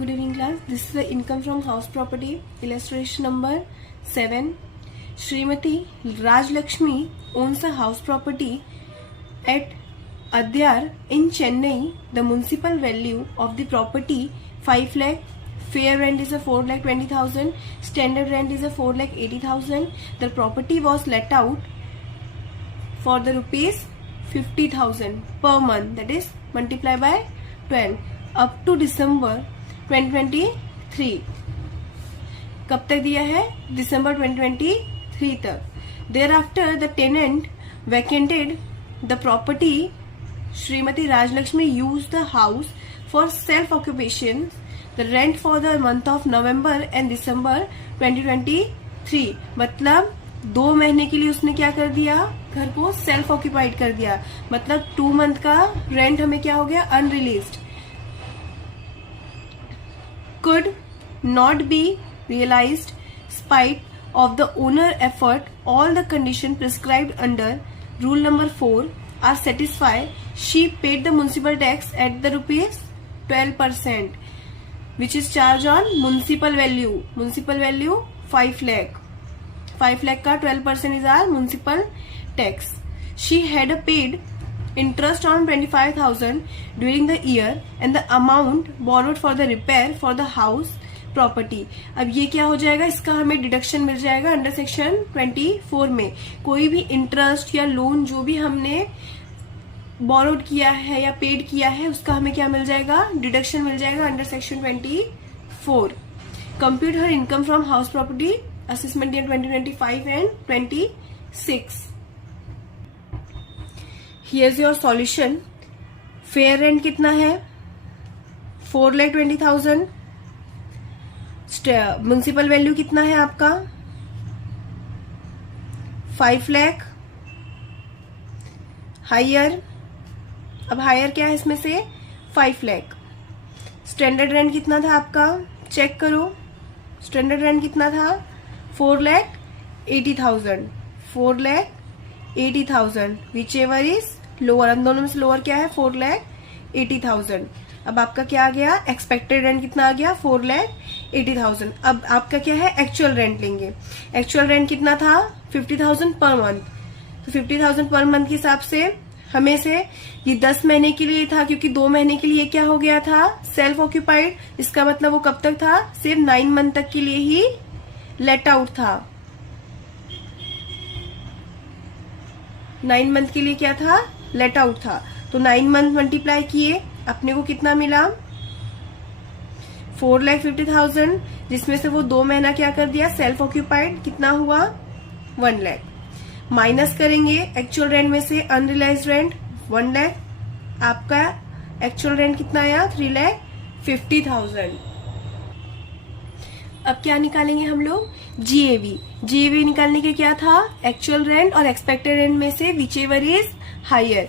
Good evening class. This is the income from house property. Illustration number 7. Srimati Rajlakshmi owns a house property at Adyar in Chennai. The municipal value of the property 5 lakh. Fair rent is a 4,20,000. Standard rent is a 4,80,000. The property was let out for the rupees 50,000 per month. That is multiply by 12 up to December 2023. कब तक दिया है? December 2023 तक. Thereafter, the tenant vacated the property. Srimati Rajlakshmi used the house for self-occupation. The rent for the month of November and December 2023. मतलब 2 महीने के लिए उसने क्या कर दिया? घर को सेल्फ ऑक्यूपाइड कर दिया. मतलब 2 मंथ का रेंट हमें क्या हो गया? Unreleased. Could not be realized spite of the owner effort. All the conditions prescribed under rule number 4 are satisfied. She paid the municipal tax at the rupees 12%, which is charged on municipal value. Municipal value 5 lakh. 5 lakh का 12% is our municipal tax. She had paid interest on 25,000 during the year and the amount borrowed for the repair for the house property. अब ये क्या हो जाएगा? इसका हमें deduction मिल जाएगा under section 24 में. कोई भी इंटरेस्ट या लोन जो भी हमने बोरोड किया है या पेड किया है उसका हमें क्या मिल जाएगा? डिडक्शन मिल जाएगा under section 24. Compute her income from house property assessment year 2025 and 26. Here's your solution. Fair rent कितना है? 4,20,000. म्युनिसिपल वैल्यू कितना है आपका? 5 लाख. हायर, अब हायर क्या है इसमें से? 5 लाख. स्टैंडर्ड रेंट कितना था आपका? चेक करो. स्टैंडर्ड रेंट कितना था? 4,80,000. 4,80,000. Which ever is lower. हम दोनों में से लोअर क्या है? 4,80,000. अब आपका क्या आ गया? एक्सपेक्टेड रेंट कितना आ गया? 4,80,000. अब आपका क्या है? एक्चुअल रेंट लेंगे. एक्चुअल रेंट कितना था? 50,000 पर मंथ. तो 50,000 पर मंथ के हिसाब से हमें से ये 10 महीने के लिए था, क्योंकि 2 महीने के लिए क्या हो गया था? Self occupied. इसका मतलब वो कब तक था? सिर्फ 9 मंथ तक के लिए ही लेट आउट था. 9 मंथ के लिए क्या था? लेट आउट था. तो 9 मंथ मल्टीप्लाई किए, अपने को कितना मिला? 4,50,000, जिसमें से वो 2 महीना क्या कर दिया? Self occupied. कितना हुआ? 1 लाख. माइनस करेंगे एक्चुअल रेंट में से अनरियलाइज्ड रेंट 1 लाख. आपका एक्चुअल रेंट कितना आया? 3,50,000. अब क्या निकालेंगे हम लोग? जीएवी. जीएवी निकालने के क्या था? एक्चुअल रेंट और एक्सपेक्टेड रेंट में से विच एवर इज हायर.